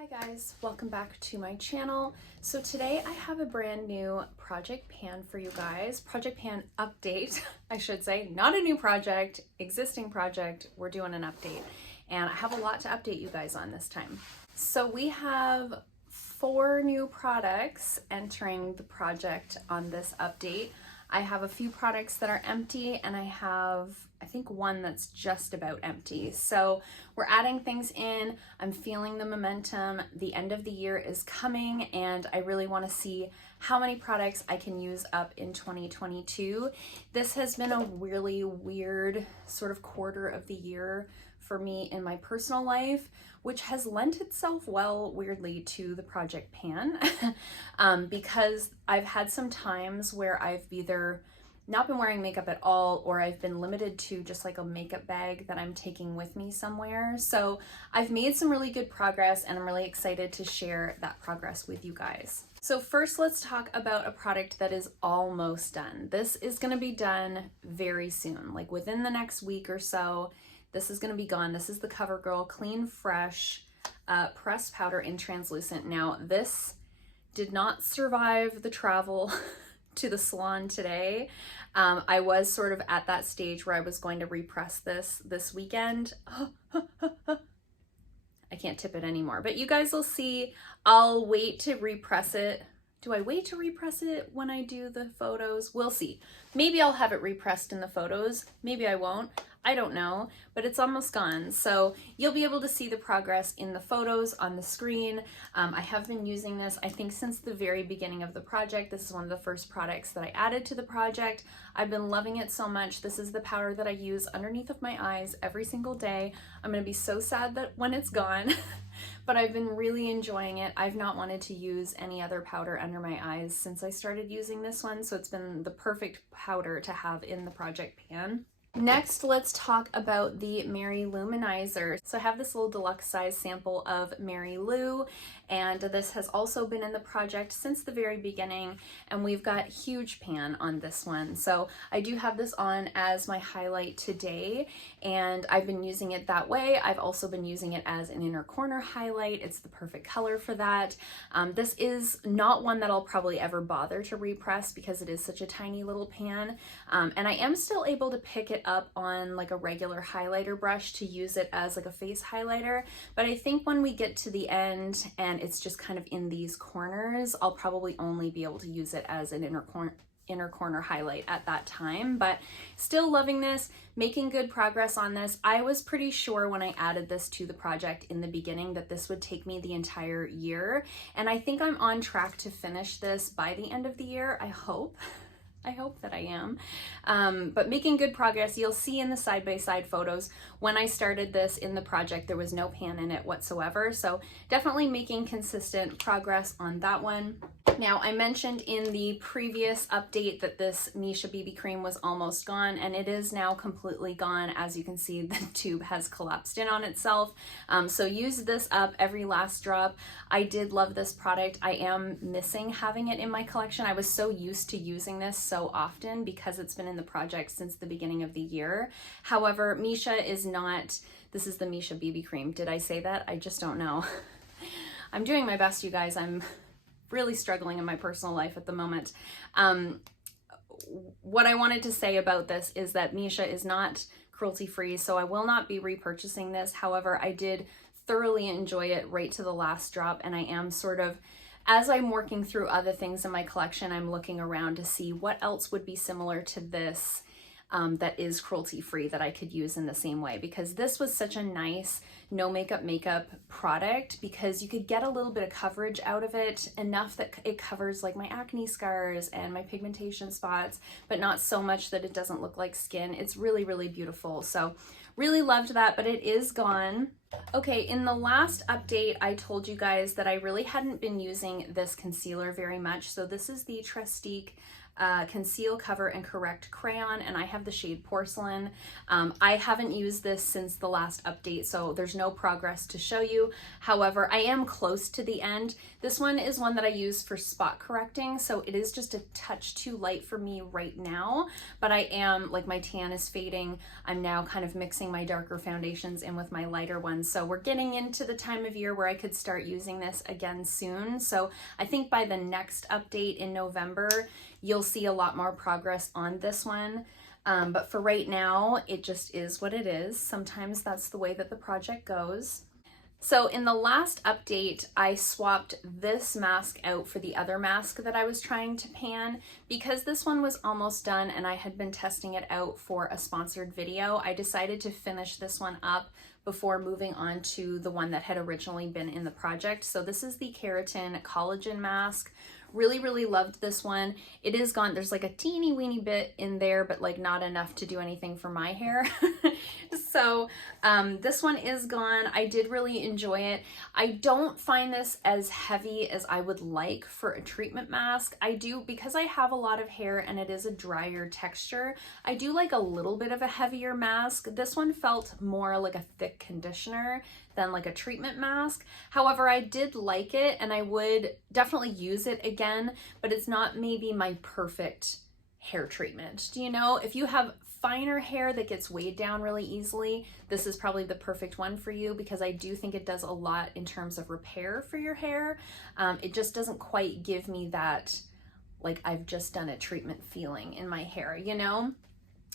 Hi guys, welcome back to my channel. So today I have a brand new project pan for you guys. Project pan update, I should say. Not a new project, existing project. We're doing an update. And I have a lot to update you guys on this time. So we have 4 new products entering the project on this update. I have a few products that are empty and I have, I think, one that's just about empty. So we're adding things in. I'm feeling the momentum. The end of the year is coming and I really want to see how many products I can use up in 2022. This has been a really weird sort of quarter of the year for me in my personal life, which has lent itself well, weirdly, to the project pan because I've had some times where I've either not been wearing makeup at all, or I've been limited to just like a makeup bag that I'm taking with me somewhere. So I've made some really good progress and I'm really excited to share that progress with you guys. So first, let's talk about a product that is almost done. This is gonna be done very soon, like within the next week or so. This is going to be gone. This is the Covergirl Clean Fresh Pressed Powder in Translucent. Now, this did not survive the travel to the salon today. I was sort of at that stage where I was going to repress this weekend. I can't tip it anymore, but you guys will see. I'll wait to repress it. Do I wait to repress it when I do the photos? We'll see. Maybe I'll have it repressed in the photos. Maybe I won't. I don't know, but it's almost gone. So you'll be able to see the progress in the photos on the screen. I have been using this, I think, since the very beginning of the project. This is one of the first products that I added to the project. I've been loving it so much. This is the powder that I use underneath of my eyes every single day. I'm gonna be so sad that when it's gone, but I've been really enjoying it. I've not wanted to use any other powder under my eyes since I started using this one, so it's been the perfect powder to have in the project pan. Next, let's talk about the Mary Lou-manizer. So I have this little deluxe size sample of Mary Lou, and this has also been in the project since the very beginning, and we've got huge pan on this one. So I do have this on as my highlight today, and I've been using it that way. I've also been using it as an inner corner highlight. It's the perfect color for that. This is not one that I'll probably ever bother to repress because it is such a tiny little pan, and I am still able to pick it up on like a regular highlighter brush to use it as like a face highlighter, but I think when we get to the end and it's just kind of in these corners, I'll probably only be able to use it as an inner corner highlight at that time. But still loving this, making good progress on this. I was pretty sure when I added this to the project in the beginning that this would take me the entire year, and I think I'm on track to finish this by the end of the year. I hope that I am, but making good progress. You'll see in the side-by-side photos, when I started this in the project, there was no pan in it whatsoever. So definitely making consistent progress on that one. Now, I mentioned in the previous update that this Missha BB Cream was almost gone, and it is now completely gone. As you can see, the tube has collapsed in on itself. So use this up, every last drop. I did love this product. I am missing having it in my collection. I was so used to using this so often because it's been in the project since the beginning of the year. However, Missha is not, this is the Missha BB Cream. Did I say that? I just don't know. I'm doing my best, you guys. I'm really struggling in my personal life at the moment. What I wanted to say about this is that Missha is not cruelty-free, so I will not be repurchasing this. However, I did thoroughly enjoy it right to the last drop, and I am sort of, as I'm working through other things in my collection, I'm looking around to see what else would be similar to this that is cruelty-free that I could use in the same way, because this was such a nice no makeup product because you could get a little bit of coverage out of it, enough that it covers like my acne scars and my pigmentation spots, but not so much that it doesn't look like skin. It's really, really beautiful. So really loved that, but it is gone. Okay, in the last update, I told you guys that I really hadn't been using this concealer very much. So this is the Trestique Conceal, Cover, and Correct Crayon, and I have the shade Porcelain. I haven't used this since the last update, so there's no progress to show you. However, I am close to the end. This one is one that I use for spot correcting, so it is just a touch too light for me right now, but I am, like, my tan is fading. I'm now kind of mixing my darker foundations in with my lighter ones, so we're getting into the time of year where I could start using this again soon. So I think by the next update in November, you'll see a lot more progress on this one. But for right now, it just is what it is. Sometimes that's the way that the project goes. So in the last update, I swapped this mask out for the other mask that I was trying to pan. Because this one was almost done and I had been testing it out for a sponsored video, I decided to finish this one up before moving on to the one that had originally been in the project. So this is the Kerotin Collagen Mask. Really loved this one. It is gone. There's like a teeny weeny bit in there, but like not enough to do anything for my hair. So this one is gone. I did really enjoy it. I don't find this as heavy as I would like for a treatment mask. I do, because I have a lot of hair and it is a drier texture, I do like a little bit of a heavier mask. This one felt more like a thick conditioner than like a treatment mask. However, I did like it and I would definitely use it again, but it's not maybe my perfect hair treatment. Do you know, if you have finer hair that gets weighed down really easily, this is probably the perfect one for you, because I do think it does a lot in terms of repair for your hair. It just doesn't quite give me that, like, I've just done a treatment feeling in my hair, you know?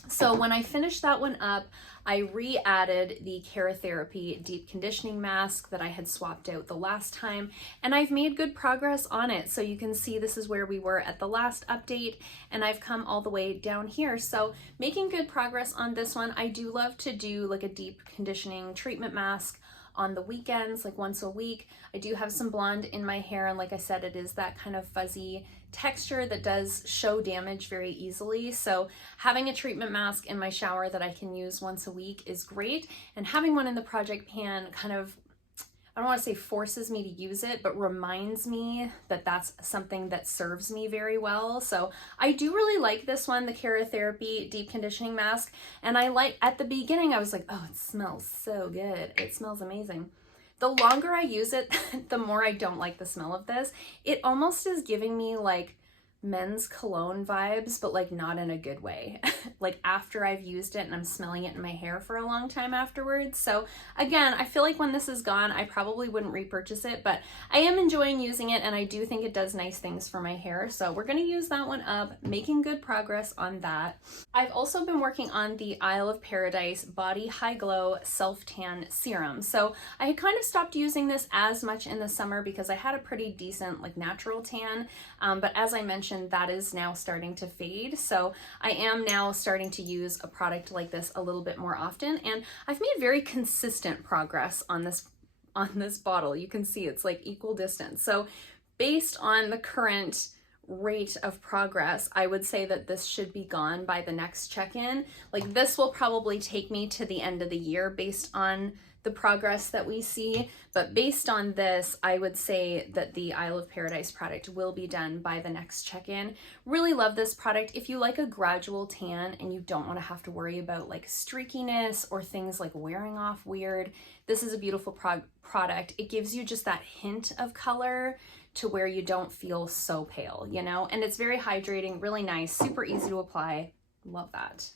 So when I finished that one up, I re-added the Keratherapy Deep Conditioning Mask that I had swapped out the last time, and I've made good progress on it. So you can see this is where we were at the last update, and I've come all the way down here. So making good progress on this one. I do love to do like a deep conditioning treatment mask on the weekends, like once a week. I do have some blonde in my hair, and like I said, it is that kind of fuzzy texture that does show damage very easily. So having a treatment mask in my shower that I can use once a week is great, and having one in the project pan kind of, I don't want to say forces me to use it, but reminds me that that's something that serves me very well. So I do really like this one, the Keratherapy Deep Conditioning Mask. And I like, at the beginning, I was like, oh, it smells so good. It smells amazing. The longer I use it, the more I don't like the smell of this. It almost is giving me like men's cologne vibes, but like not in a good way. Like after I've used it and I'm smelling it in my hair for a long time afterwards. So again, I feel like when this is gone, I probably wouldn't repurchase it, but I am enjoying using it and I do think it does nice things for my hair. So we're gonna use that one up, making good progress on that. I've also been working on the Isle of Paradise Body Hyglo Self-Tan Serum. So I had kind of stopped using this as much in the summer because I had a pretty decent like natural tan, but as I mentioned, that is now starting to fade. So I am now starting to use a product like this a little bit more often, and I've made very consistent progress on this bottle. You can see it's like equal distance. So based on the current rate of progress, I would say that this should be gone by the next check-in. Like this will probably take me to the end of the year based on the progress that we see, but based on this, I would say that the Isle of Paradise product will be done by the next check-in. Really love this product. If you like a gradual tan and you don't want to have to worry about like streakiness or things like wearing off weird, this is a beautiful product. It gives you just that hint of color to where you don't feel so pale, you know? And it's very hydrating, really nice, super easy to apply. Love that.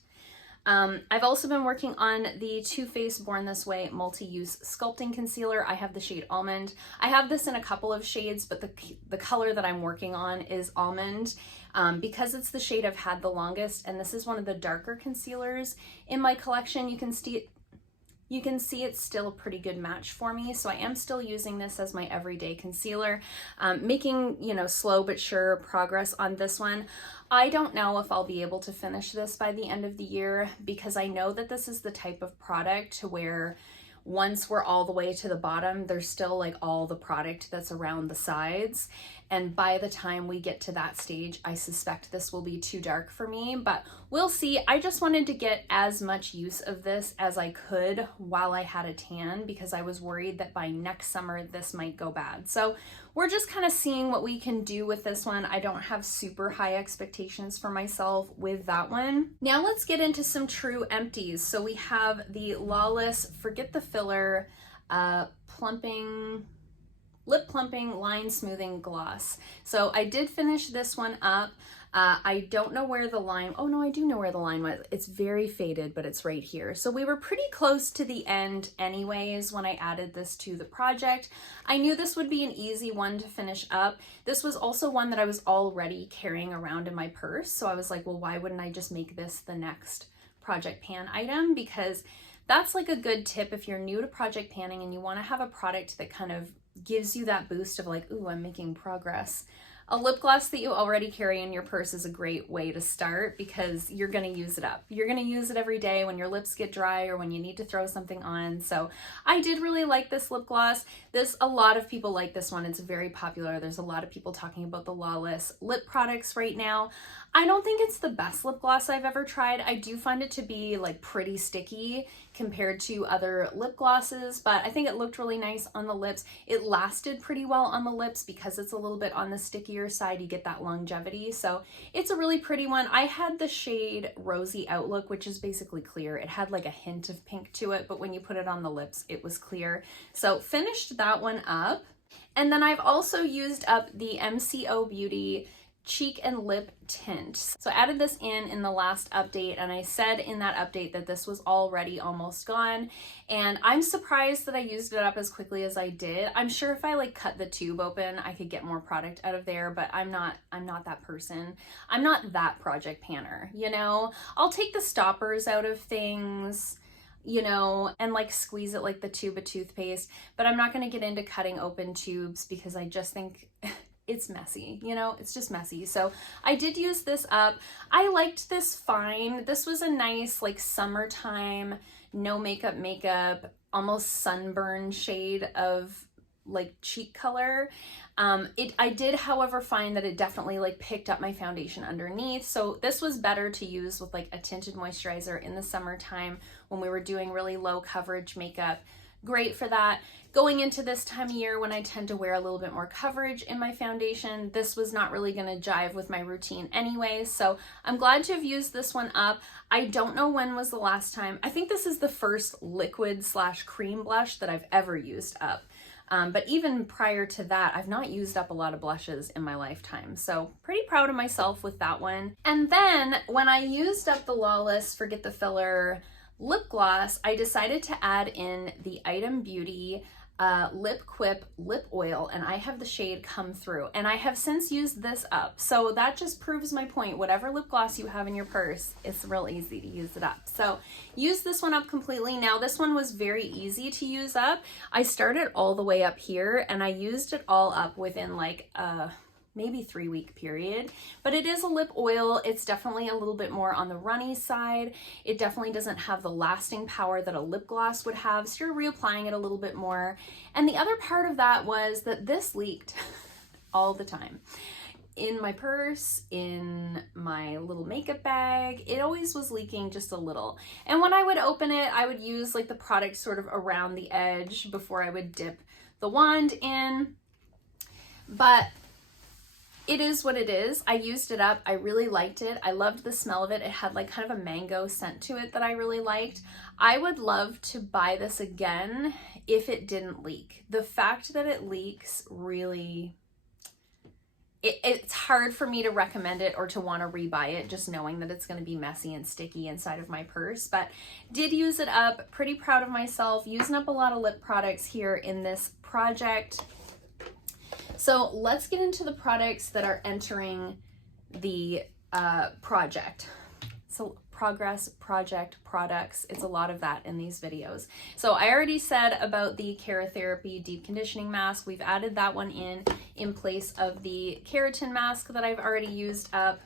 I've also been working on the Too Faced Born This Way Multi-Use Sculpting Concealer. I have the shade Almond. I have this in a couple of shades, but the color that I'm working on is Almond because it's the shade I've had the longest, and this is one of the darker concealers in my collection. You can see it's still a pretty good match for me, so I am still using this as my everyday concealer, making, you know, slow but sure progress on this one. I don't know if I'll be able to finish this by the end of the year because I know that this is the type of product to where once we're all the way to the bottom, there's still like all the product that's around the sides. And by the time we get to that stage, I suspect this will be too dark for me, but we'll see. I just wanted to get as much use of this as I could while I had a tan, because I was worried that by next summer this might go bad. So we're just kind of seeing what we can do with this one. I don't have super high expectations for myself with that one. Now let's get into some true empties. So we have the Lawless Forget the Filler Plumping, Lip Plumping Line Smoothing Gloss. So I did finish this one up. I don't know where the line, oh no, I do know where the line was. It's very faded, but it's right here. So we were pretty close to the end anyways when I added this to the project. I knew this would be an easy one to finish up. This was also one that I was already carrying around in my purse. So I was like, well, why wouldn't I just make this the next project pan item? Because that's like a good tip if you're new to project panning and you want to have a product that kind of gives you that boost of like, ooh, I'm making progress. A lip gloss that you already carry in your purse is a great way to start because you're going to use it up. You're going to use it every day when your lips get dry or when you need to throw something on. So I did really like this lip gloss. A lot of people like this one. It's very popular. There's a lot of people talking about the Lawless lip products right now. I don't think it's the best lip gloss I've ever tried. I do find it to be like pretty sticky compared to other lip glosses, but I think it looked really nice on the lips. It lasted pretty well on the lips because it's a little bit on the stickier side. You get that longevity. So it's a really pretty one. I had the shade Rosy Outlook, which is basically clear. It had like a hint of pink to it, but when you put it on the lips, it was clear. So finished that one up. And then I've also used up the MCO Beauty Cheek and Lip Tint. So I added this in the last update, and I said in that update that this was already almost gone, and I'm surprised that I used it up as quickly as I did. I'm sure if I like cut the tube open I could get more product out of there, but I'm not that person. I'm not that project panner, you know? I'll take the stoppers out of things, you know, and like squeeze it like the tube of toothpaste, but I'm not going to get into cutting open tubes because I just think it's messy, you know, it's just messy. So I did use this up. I liked this fine. This was a nice like summertime, no makeup, almost sunburn shade of like cheek color. I did, however, find that it definitely like picked up my foundation underneath. So this was better to use with like a tinted moisturizer in the summertime when we were doing really low coverage makeup. Great for that. Going into this time of year when I tend to wear a little bit more coverage in my foundation, this was not really going to jive with my routine anyways. So I'm glad to have used this one up. I don't know when was the last time. I think this is the first liquid / cream blush that I've ever used up. But even prior to that, I've not used up a lot of blushes in my lifetime. So pretty proud of myself with that one. And then when I used up the Lawless Forget the Filler lip gloss, I decided to add in the Item Beauty Lip Quip lip oil, and I have the shade Come Through, and I have since used this up. So that just proves my point. Whatever lip gloss you have in your purse, it's real easy to use it up. So use this one up completely. Now this one was very easy to use up. I started all the way up here and I used it all up within like maybe 3-week period, but it is a lip oil. It's definitely a little bit more on the runny side. It definitely doesn't have the lasting power that a lip gloss would have, so you're reapplying it a little bit more. And the other part of that was that this leaked all the time. In my purse, in my little makeup bag, it always was leaking just a little. And when I would open it, I would use like the product sort of around the edge before I would dip the wand in. But it is what it is. I used it up. I really liked it. I loved the smell of it. It had like kind of a mango scent to it that I really liked. I would love to buy this again if it didn't leak. The fact that it leaks really, it's hard for me to recommend it or to want to rebuy it, just knowing that it's going to be messy and sticky inside of my purse. But did use it up. Pretty proud of myself. Using up a lot of lip products here in this project. So let's get into the products that are entering the project. So progress, project, products, it's a lot of that in these videos. So I already said about the Keratherapy Deep Conditioning Mask. We've added that one in place of the Kerotin mask that I've already used up.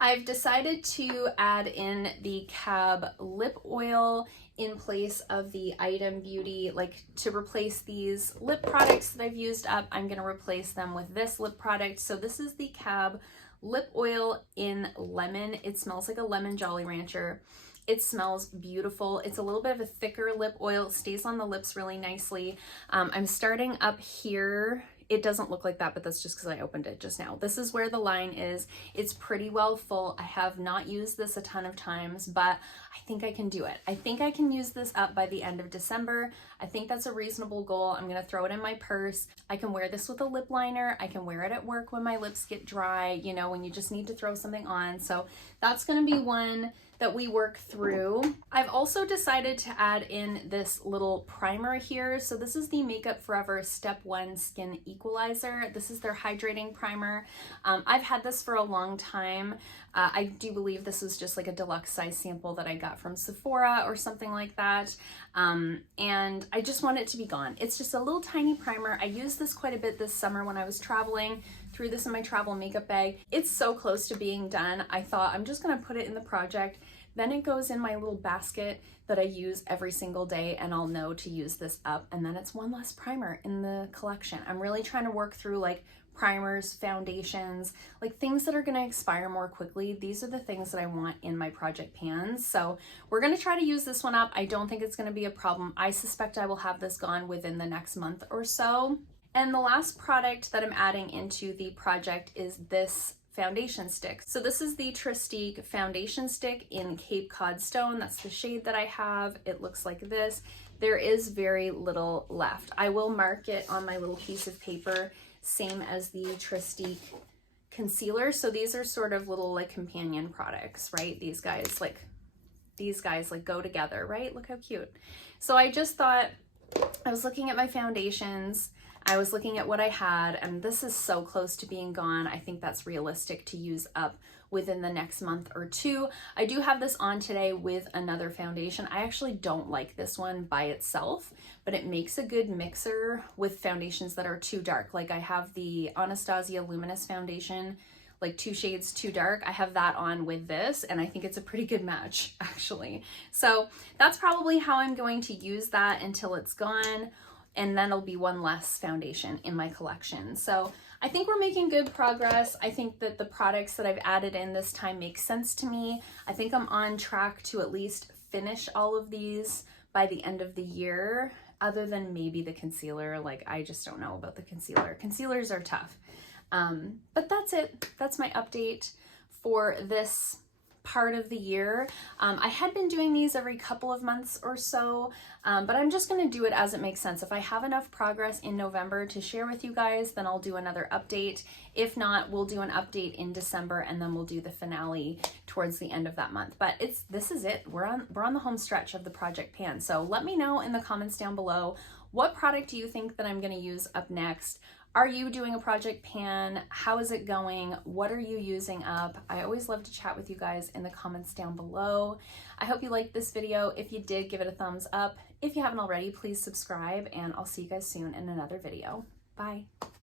I've decided to add in the Cab lip oil in place of the Item Beauty, like to replace these lip products that I've used up. I'm going to replace them with this lip product. So this is the Cab lip oil in lemon. It smells like a lemon Jolly Rancher. It smells beautiful. It's a little bit of a thicker lip oil. It stays on the lips really nicely. I'm starting up here. It doesn't look like that, but that's just because I opened it just now. This is where the line is. It's pretty well full. I have not used this a ton of times, but I think I can do it. I think I can use this up by the end of December. I think that's a reasonable goal. I'm gonna throw it in my purse. I can wear this with a lip liner. I can wear it at work when my lips get dry, you know, when you just need to throw something on. So that's gonna be one that we work through. I've also decided to add in this little primer here. So this is the Makeup Forever Step 1 Skin Equalizer. This is their hydrating primer. I've had this for a long time. I do believe this is just like a deluxe size sample that I got from Sephora or something like that. And I just want it to be gone. It's just a little tiny primer. I used this quite a bit this summer when I was traveling. Threw this in my travel makeup bag. It's so close to being done. I thought I'm just gonna put it in the project. Then it goes in my little basket that I use every single day, and I'll know to use this up. And then it's one less primer in the collection. I'm really trying to work through like primers, foundations, like things that are gonna expire more quickly. These are the things that I want in my project pans. So we're gonna try to use this one up. I don't think it's gonna be a problem. I suspect I will have this gone within the next month or so. And the last product that I'm adding into the project is this foundation stick. So this is the Trestique foundation stick in Cape Cod Stone. That's the shade that I have. It looks like this. There is very little left. I will mark it on my little piece of paper, same as the Trestique concealer. So these are sort of little like companion products, right? These guys like go together, right? Look how cute. So I just thought, I was looking at my foundations, I was looking at what I had, and this is so close to being gone. I think that's realistic to use up within the next month or two. I do have this on today with another foundation. I actually don't like this one by itself, but it makes a good mixer with foundations that are too dark. Like I have the Anastasia Luminous foundation, like 2 shades too dark. I have that on with this, and I think it's a pretty good match actually. So that's probably how I'm going to use that until it's gone. And then it'll be one less foundation in my collection. So I think we're making good progress. I think that the products that I've added in this time make sense to me. I think I'm on track to at least finish all of these by the end of the year, other than maybe the concealer. Like I just don't know about the concealer. Concealers are tough. But that's it. That's my update for this part of the year. I had been doing these every couple of months or so, but I'm just going to do it as it makes sense. If I have enough progress in November to share with you guys, then I'll do another update. If not, we'll do an update in December, and then we'll do the finale towards the end of that month. But this is it. We're on the home stretch of the project pan. So let me know in the comments down below, what product do you think that I'm going to use up next? Are you doing a project pan? How is it going? What are you using up? I always love to chat with you guys in the comments down below. I hope you liked this video. If you did, give it a thumbs up. If you haven't already, please subscribe, and I'll see you guys soon in another video. Bye.